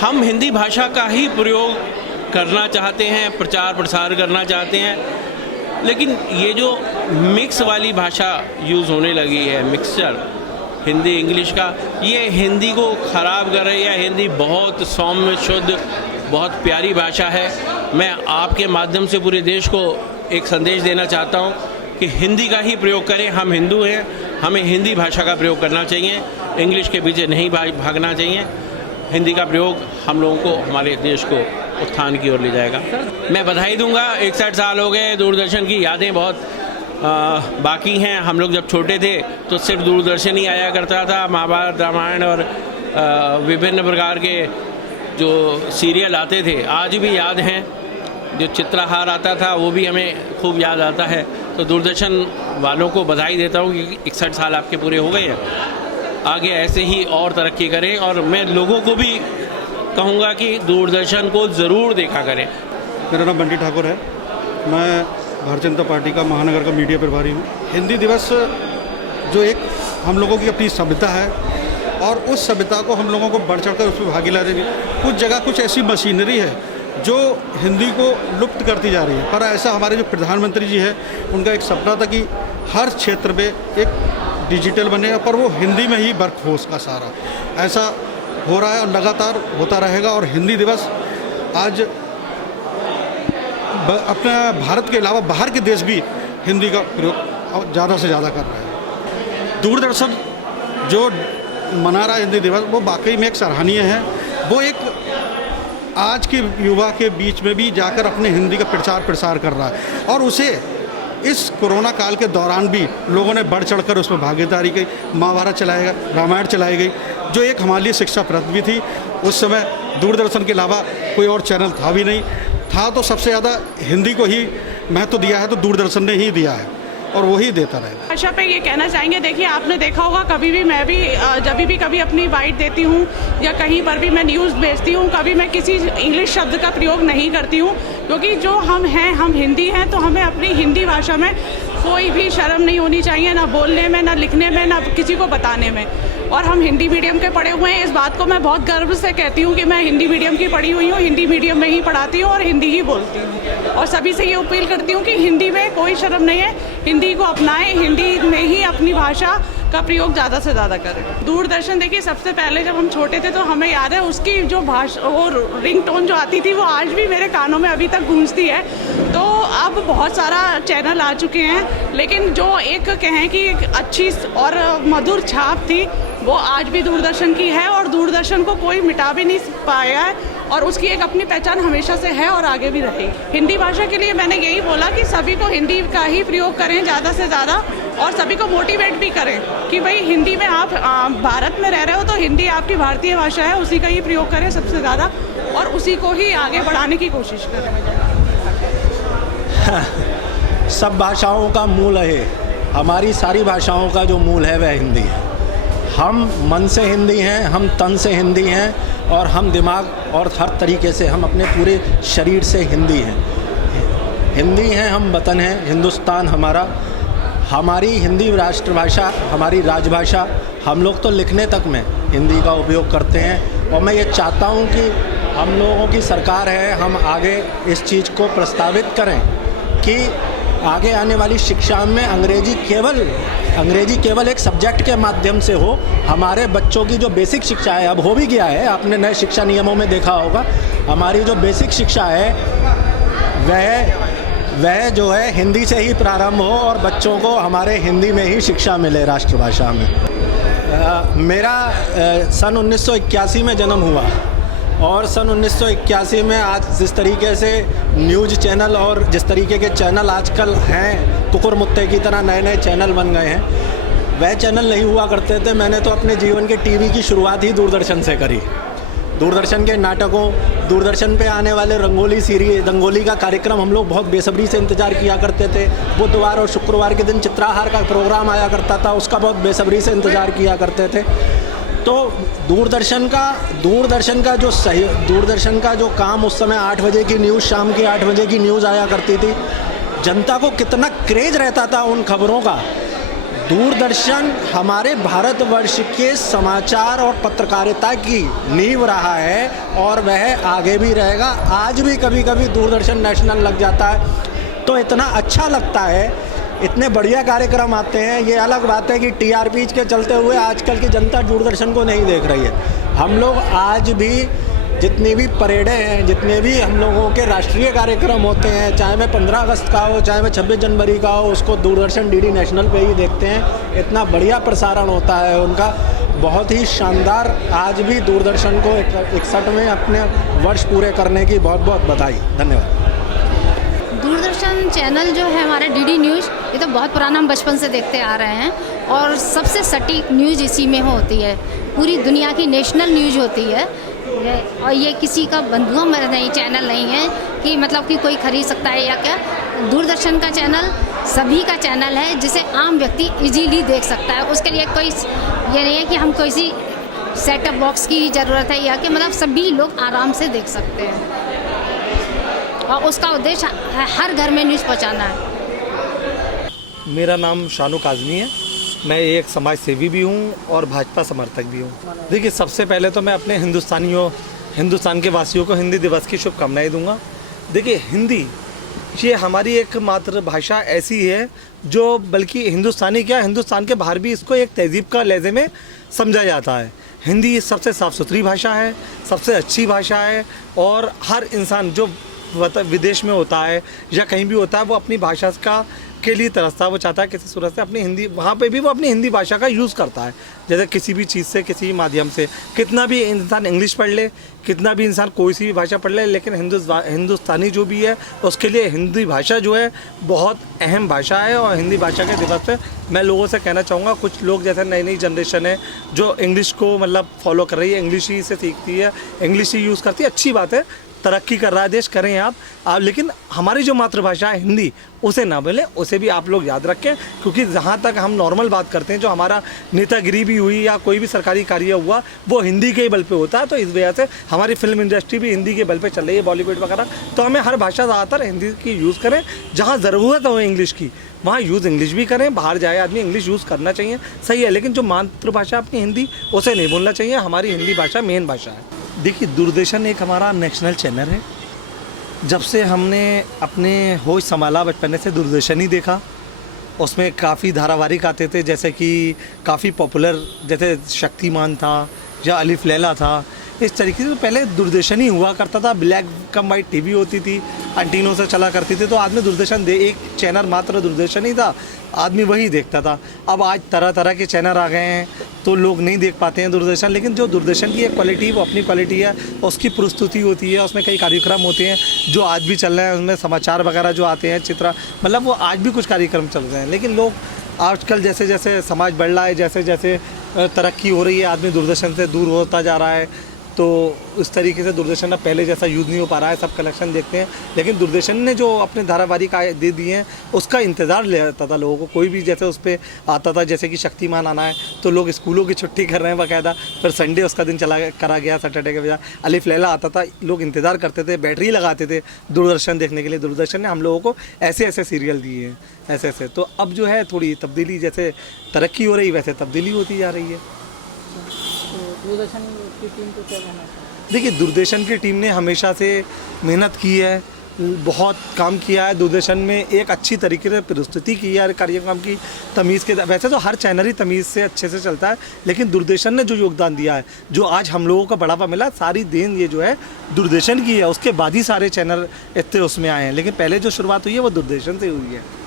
हम हिंदी भाषा का ही प्रयोग करना चाहते हैं, प्रचार प्रसार करना चाहते हैं, लेकिन ये जो मिक्स वाली भाषा यूज़ होने लगी है, मिक्सचर हिंदी इंग्लिश का, ये हिंदी को ख़राब कर रही है। हिंदी बहुत सौम्य, शुद्ध, बहुत प्यारी भाषा है। मैं आपके माध्यम से पूरे देश को एक संदेश देना चाहता हूँ कि हिंदी का ही प्रयोग करें। हम हिंदू हैं, हमें हिंदी भाषा का प्रयोग करना चाहिए, इंग्लिश के पीछे नहीं भागना चाहिए। हिंदी का प्रयोग हम लोगों को, हमारे देश को उत्थान की ओर ले जाएगा। मैं बधाई दूंगा, 61 साल हो गए। दूरदर्शन की यादें बहुत बाकी हैं। हम लोग जब छोटे थे तो सिर्फ दूरदर्शन ही आया करता था, महाभारत, रामायण और विभिन्न प्रकार के जो सीरियल आते थे आज भी याद हैं। जो चित्रहार आता था वो भी हमें खूब याद आता है। तो दूरदर्शन वालों को बधाई देता हूँ कि 61 साल आपके पूरे हो गए हैं। आगे ऐसे ही और तरक्की करें, और मैं लोगों को भी कहूँगा कि दूरदर्शन को ज़रूर देखा करें। मेरा नाम बंटी ठाकुर है, मैं भारतीय जनता पार्टी का महानगर का मीडिया प्रभारी हूँ। हिंदी दिवस जो एक हम लोगों की अपनी सभ्यता है, और उस सभ्यता को हम लोगों को बढ़ चढ़कर उसमें भागीदारी देनी। कुछ जगह कुछ ऐसी मशीनरी है जो हिंदी को लुप्त करती जा रही है, पर ऐसा हमारे जो प्रधानमंत्री जी है उनका एक सपना था कि हर क्षेत्र में एक डिजिटल बनेगा, पर वो हिंदी में ही वर्क हो उसका सारा। ऐसा हो रहा है और लगातार होता रहेगा। और हिंदी दिवस आज अपने भारत के अलावा बाहर के देश भी हिंदी का प्रयोग ज़्यादा से ज़्यादा कर रहे हैं। दूरदर्शन जो मना रहा है हिंदी दिवस, वो वाकई में एक सराहनीय है। वो एक आज के युवा के बीच में भी जाकर अपने हिंदी का प्रचार प्रसार कर रहा है, और उसे इस कोरोना काल के दौरान भी लोगों ने बढ़ चढ़कर उसमें भागीदारी की। महाभारत चलाया गया, रामायण चलाई गई, जो एक हमारे लिए शिक्षाप्रद भी थी। उस समय दूरदर्शन के अलावा कोई और चैनल था भी नहीं, था तो सबसे ज़्यादा हिंदी को ही महत्व दिया है, तो दूरदर्शन ने ही दिया है और वही देता रहेगा। भाषा पे ये कहना चाहेंगे, देखिए आपने देखा होगा, कभी भी मैं भी जब भी कभी अपनी बाइट देती हूँ या कहीं पर भी मैं न्यूज़ भेजती हूँ, कभी मैं किसी इंग्लिश शब्द का प्रयोग नहीं करती हूँ, क्योंकि जो हम हैं, हम हिंदी हैं, तो हमें अपनी हिंदी भाषा में कोई भी शर्म नहीं होनी चाहिए, ना बोलने में, ना लिखने में, ना किसी को बताने में। और हम हिंदी मीडियम के पढ़े हुए हैं, इस बात को मैं बहुत गर्व से कहती हूँ कि मैं हिंदी मीडियम की पढ़ी हुई हूँ, हिंदी मीडियम में ही पढ़ाती हूँ और हिंदी ही बोलती हूँ। और सभी से ये अपील करती हूँ कि हिंदी में कोई शर्म नहीं है, हिंदी को अपनाएं, हिंदी में ही अपनी भाषा का प्रयोग ज़्यादा से ज़्यादा करें। दूरदर्शन देखिए, सबसे पहले जब हम छोटे थे तो हमें याद है उसकी जो भाषा, वो रिंगटोन जो आती थी, वो आज भी मेरे कानों में अभी तक गूंजती है। तो अब बहुत सारा चैनल आ चुके हैं, लेकिन जो एक कहें कि एक अच्छी और मधुर छाप थी, वो आज भी दूरदर्शन की है, और दूरदर्शन को कोई मिटा भी नहीं पाया है, और उसकी एक अपनी पहचान हमेशा से है और आगे भी रहेगी। हिंदी भाषा के लिए मैंने यही बोला कि सभी को हिंदी का ही प्रयोग करें ज़्यादा से ज़्यादा, और सभी को मोटिवेट भी करें कि भाई हिंदी में आप भारत में रह रहे हो तो हिंदी आपकी भारतीय भाषा है, उसी का ही प्रयोग करें सबसे ज़्यादा, और उसी को ही आगे बढ़ाने की कोशिश करें। सब भाषाओं का मूल है, हमारी सारी भाषाओं का जो मूल है वह हिंदी है। हम मन से हिंदी हैं, हम तन से हिंदी हैं, और हम दिमाग और हर तरीके से हम अपने पूरे शरीर से हिंदी हैं। हिंदी हैं, हम वतन हैं, हिंदुस्तान हमारा, हमारी हिंदी राष्ट्रभाषा, हमारी राजभाषा। हम लोग तो लिखने तक में हिंदी का उपयोग करते हैं, और मैं ये चाहता हूँ कि हम लोगों की सरकार है, हम आगे इस चीज़ को प्रस्तावित करें कि आगे आने वाली शिक्षा में अंग्रेजी केवल एक सब्जेक्ट के माध्यम से हो। हमारे बच्चों की जो बेसिक शिक्षा है, अब हो भी गया है, आपने नए शिक्षा नियमों में देखा होगा, हमारी जो बेसिक शिक्षा है वह जो है हिंदी से ही प्रारंभ हो, और बच्चों को हमारे हिंदी में ही शिक्षा मिले, राष्ट्रभाषा में। मेरा सन 1981 में जन्म हुआ, और सन 1981 में आज जिस तरीके से न्यूज़ चैनल और जिस तरीके के चैनल आजकल हैं, कुकुर मुत्ते की तरह नए नए चैनल बन गए हैं, वह चैनल नहीं हुआ करते थे। मैंने तो अपने जीवन के टीवी की शुरुआत ही दूरदर्शन से करी। दूरदर्शन के नाटकों, दूरदर्शन पे आने वाले रंगोली का कार्यक्रम हम लोग बहुत बेसब्री से इंतज़ार किया करते थे। बुधवार और शुक्रवार के दिन चित्रहार का प्रोग्राम आया करता था, उसका बहुत बेसब्री से इंतज़ार किया करते थे। तो दूरदर्शन का जो काम उस समय 8 बजे की न्यूज़, शाम की 8 बजे की न्यूज़ आया करती थी। जनता को कितना क्रेज रहता था उन खबरों का, दूरदर्शन हमारे भारतवर्ष के समाचार और पत्रकारिता की नींव रहा है और वह आगे भी रहेगा। आज भी कभी कभी दूरदर्शन नेशनल लग जाता है तो इतना अच्छा लगता है, इतने बढ़िया कार्यक्रम आते हैं। ये अलग बात है कि टीआरपी के चलते हुए आजकल की जनता दूरदर्शन को नहीं देख रही है। हम लोग आज भी जितनी भी परेडें हैं, जितने भी हम लोगों के राष्ट्रीय कार्यक्रम होते हैं, चाहे वह 15 अगस्त का हो, चाहे वह 26 जनवरी का हो, उसको दूरदर्शन डीडी नेशनल पे ही देखते हैं। इतना बढ़िया प्रसारण होता है उनका, बहुत ही शानदार। आज भी दूरदर्शन को 61 में अपने वर्ष पूरे करने की बहुत बहुत बधाई। धन्यवाद। दूरदर्शन चैनल जो है हमारा डीडी न्यूज़, ये तो बहुत पुराना हम बचपन से देखते आ रहे हैं और सबसे सटीक न्यूज़ इसी में होती है। पूरी दुनिया की नेशनल न्यूज़ होती है और ये किसी का बंधुआ नहीं चैनल नहीं है कि मतलब कि कोई खरीद सकता है या क्या। दूरदर्शन का चैनल सभी का चैनल है जिसे आम व्यक्ति इजीली देख सकता है। उसके लिए कोई ये नहीं है कि हम कोई सी सेटअप बॉक्स की ज़रूरत है या कि मतलब सभी लोग आराम से देख सकते हैं और उसका उद्देश्य हर घर में न्यूज़ पहुंचाना है। मेरा नाम शानू काज़मी है। मैं एक समाज सेवी भी हूँ और भाजपा समर्थक भी हूँ। देखिए, सबसे पहले तो मैं अपने हिंदुस्तान के वासियों को हिंदी दिवस की शुभकामनाएं दूंगा। देखिए, हिंदी ये हमारी एक मातृभाषा ऐसी है जो बल्कि हिंदुस्तानी क्या, हिंदुस्तान के बाहर भी इसको एक तहज़ीब का लहजे में समझा जाता है। हिंदी सबसे साफ़ सुथरी भाषा है, सबसे अच्छी भाषा है और हर इंसान जो विदेश में होता है या कहीं भी होता है वो अपनी भाषा के लिए तरसता है। वो चाहता है किसी सूरत से अपनी हिंदी, वहाँ पे भी वो अपनी हिंदी भाषा का यूज़ करता है। जैसे किसी भी चीज़ से, किसी भी माध्यम से, कितना भी इंसान इंग्लिश पढ़ ले, कितना भी इंसान कोई सी भी भाषा पढ़ ले, लेकिन हिंदुस्तानी जो भी है उसके लिए हिंदी भाषा जो है बहुत अहम भाषा है। और हिंदी भाषा के दिवस पे मैं लोगों से कहना चाहूँगा, कुछ लोग जैसे नई जनरेशन है जो इंग्लिश को मतलब फॉलो कर रही है, इंग्लिश ही से सीखती है, इंग्लिश ही यूज़ करती है, अच्छी बात है, तरक्की कर रहा है देश, करें आप लेकिन हमारी जो मातृभाषा है हिंदी, उसे ना भूलें, उसे भी आप लोग याद रखें। क्योंकि जहाँ तक हम नॉर्मल बात करते हैं, जो हमारा नेतागिरी भी हुई या कोई भी सरकारी कार्य हुआ वो हिंदी के ही बल पे होता है। तो इस वजह से हमारी फिल्म इंडस्ट्री भी हिंदी के बल पे चल रही है, बॉलीवुड वगैरह। तो हमें हर भाषा ज़्यादातर हिंदी की यूज़ करें, जहाँ ज़रूरत हो इंग्लिश की वहाँ यूज़ इंग्लिश भी करें। बाहर जाए आदमी इंग्लिश यूज़ करना चाहिए, सही है, लेकिन जो मातृभाषा अपनी हिंदी, उसे नहीं भूलना चाहिए। हमारी हिंदी भाषा मेन भाषा है। देखिए, दूरदर्शन एक हमारा नेशनल चैनल है। जब से हमने अपने होश संभाला बचपन से दूरदर्शन ही देखा। उसमें काफ़ी धारावाहिक आते थे, जैसे कि काफ़ी पॉपुलर, जैसे शक्तिमान था या अलिफ लैला था। इस तरीके से पहले दूरदर्शन ही हुआ करता था। ब्लैक एंड वाइट टीवी होती थी, एंटीनों से चला करती थी, तो आदमी दूरदर्शन एक चैनल मात्र दूरदर्शन ही था, आदमी वही देखता था। अब आज तरह तरह के चैनल आ गए हैं तो लोग नहीं देख पाते हैं दूरदर्शन। लेकिन जो दूरदर्शन की एक क्वालिटी, वो अपनी क्वालिटी है, उसकी प्रस्तुति होती है, उसमें कई कार्यक्रम होते हैं जो आज भी चल रहे हैं। उसमें समाचार वगैरह जो आते हैं, चित्र, मतलब वो आज भी कुछ कार्यक्रम चल रहे हैं। लेकिन लोग आजकल जैसे जैसे समाज बढ़ रहा है, जैसे जैसे तरक्की हो रही है, आदमी दूरदर्शन से दूर होता जा रहा है। तो उस तरीके से दूरदर्शन अब पहले जैसा यूज़ नहीं हो पा रहा है, सब कलेक्शन देखते हैं। लेकिन दूरदर्शन ने जो अपने धारावाहिक दे दिए हैं उसका इंतज़ार लेता था लोगों को। कोई भी जैसे उस पर आता था, जैसे कि शक्तिमान आना है तो लोग स्कूलों की छुट्टी कर रहे हैं बाकायदा, फिर संडे उसका दिन करा गया सैटरडे के बजाय। अलिफ लैला आता था, लोग इंतज़ार करते थे, बैटरी लगाते थे दूरदर्शन देखने के लिए। दूरदर्शन ने हम लोगों को ऐसे ऐसे सीरियल दिए हैं, ऐसे ऐसे। तो अब जो है थोड़ी तब्दीली, जैसे तरक्की हो रही वैसे तब्दीली होती जा रही है। दूरदर्शन की टीम को क्या कहना है? देखिए, दूरदर्शन की टीम ने हमेशा से मेहनत की है, बहुत काम किया है। दूरदर्शन में एक अच्छी तरीके से प्रस्तुति की है कार्यक्रम की, तमीज़ के। वैसे तो हर चैनल ही तमीज़ से अच्छे से चलता है, लेकिन दूरदर्शन ने जो योगदान दिया है, जो आज हम लोगों को बढ़ावा मिला, सारी देन ये जो है दूरदर्शन की है। उसके बाद ही सारे चैनल इतने उसमें आए हैं, लेकिन पहले जो शुरुआत हुई है वो दूरदर्शन से हुई है।